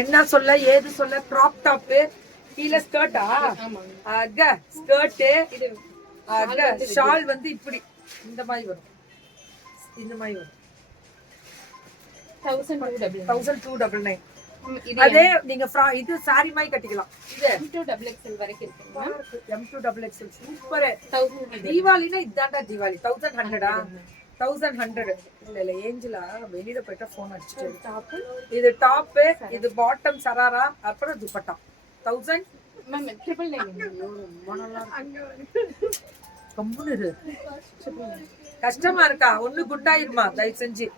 என்ன சொல்ல ஏது சொல்ல கிராப் டாப் கீழ ஸ்கர்ட்டா அக ஸ்கர்ட் அக ஷால் வந்து இப்படி இந்த மாதிரி வரும். இந்த மாதிரி வரும் 1299. அதே நீங்க இது சாரி மாதிரி கட்டிக்கலாம். இது M2XXL வரைக்கும் இருக்குங்க. M2XXL super. தீபாவளினா இதாண்டா தீபாவளி. 1100 1100 இல்ல ஏஞ்சலா வெளியில போயிட்டா போன் அடிச்சிட்டு டாப். இது டாப், இது பாட்டம் சராரா, அப்புறம் துப்பட்டா 1000 மேம் 999. கம்முனு கஷ்டமா இருக்கா? ஒண்ணு குட் ஆயிருமா தயவு செஞ்சு.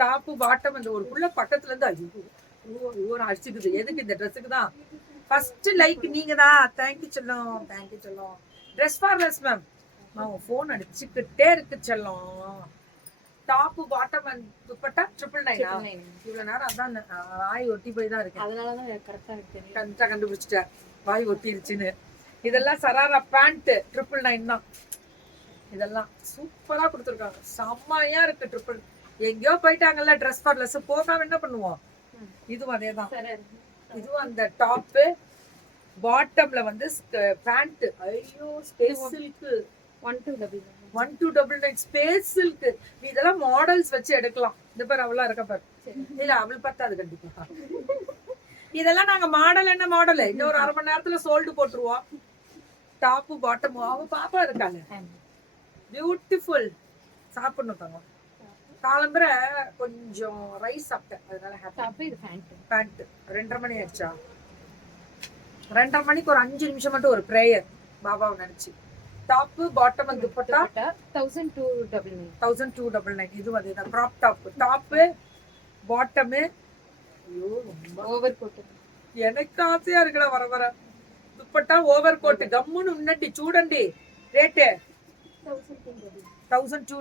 டாப் பாட்டம் அந்த ஒரு புள்ள பக்கத்துல இருந்து ஐயோ அடிச்சுக்குது. எதுக்கு இந்த ட்ரெஸ்ஸுக்கு தான் ஃபர்ஸ்ட் லைக் நீங்க தான். தேங்க்யூ செல்லம், தேங்க்யூ செல்லம். Dress for less ma'am. நான் ஃபோன் அடிச்சுக்கிட்டே இருக்கு செல்லம். Top bottom and dupatta 999. இவ்வளவு நேரம் அதான் வாய் ஒட்டி போய் தான் இருக்கேன். அதனாலதான் கரெக்டா இருக்கு. கரெக்டா கண்டுபிடிச்சிட்டேன் வாய் ஒட்டிருச்சுன்னு. இதெல்லாம் சராரா பேண்ட் 999 தான். இதெல்லாம் சூப்பரா கொடுத்துருக்காங்க. செம்மையா இருக்கு. ட்ரிபிள் எங்கேயோ போயிட்டாங்கல்ல ட்ரெஸ் ஃபார்லெஸ் போகாம என்ன பண்ணுவோம். இதுவும் அதேதான். இதுவும் அந்த டாப் பாட்டம்ல வந்து பேண்ட். ஐயோ ஸ்பேஸ் சில்க் 1299 ஸ்பேஸ் சில்க். நீ இதெல்லாம் மாடல்ஸ் வச்சு எடுக்கலாம். இந்த பேர் அவளா இருக்க பாரு. இல்ல அவள் பத்தாது கண்டிப்பா. இதெல்லாம் நாங்க மாடல் என்ன மாடல் இன்னொரு அரை மணி நேரத்துல சோல்டு போட்டுருவோம். டாப் பாட்டம் அவ பாப்பா இருக்காங்க. பியூட்டிஃபுல். சாப்பிடணும் தாங்க. காலம்பர கொஞ்சம் ரைஸ் சாப்பிட்டேன் அதனால ஹாப்பி. இது பேண்ட் 2:30 மணி ஆயிடுச்சா? 2:30 மணிக்கு ஒரு 5 நிமிஷம் மட்டும் ஒரு பிரேயர் பாபாவை நினைச்சு. டாப் பாட்டம் வந்து துப்பட்டா 1299. இது அதேதான். Crop top top bottom. ஐயோ ஓவர் கோட். எனக்கு ஆசையா இருக்குடா வர வர. துப்பட்டா ஓவர் கோட் கம்முன்னு முன்னாடி சூடண்டி ரேட்டு 1200.